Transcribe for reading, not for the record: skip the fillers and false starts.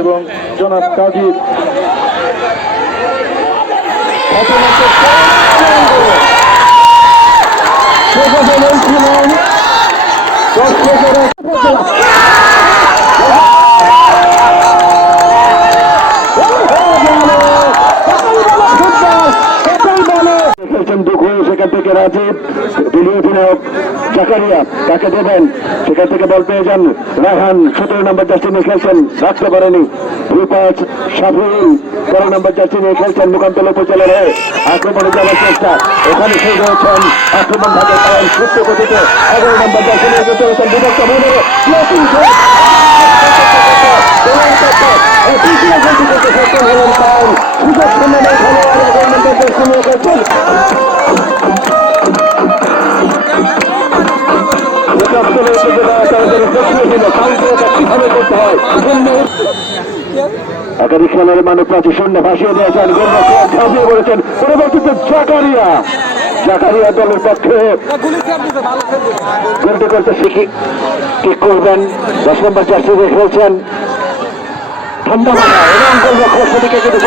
এবং জনাব কাজী সেখান থেকে রাজীব দলীয় অধিনায়ক জাকারিয়া তাকে দেবেন, সেখান থেকে বল পেয়ে যান রায়হান 17 নম্বর জার্সি নিয়ে খেলছেন, রাখতে পারেনি। রূপাজ শাফিউল 12 নম্বর জার্সি নিয়ে খেলছেন মুকামতলা উপজেলার হয়ে, আক্রমণে যাওয়ার চেষ্টা, এখানে সেই রয়েছেন আক্রমণ ভাগে পাওয়ার সুস্থ গতিতে 11 নম্বর জার্সি নিয়ে যেতে হয়েছেন বিভক্ত ভবনে একাধিক খেলার মানব প্রাচীর শূন্য ভাসিয়ে দিয়েছেন, ঝাঁপিয়ে পড়েছেন পরবর্তীতে জাকারিয়া দলের পক্ষে গোলটি করতে শিখি ঠিক করবেন। 10 নম্বর জার্সি দিয়ে খেলছেন ঠান্ডা মাথা এবং গোলরক্ষক সেদিকে কিন্তু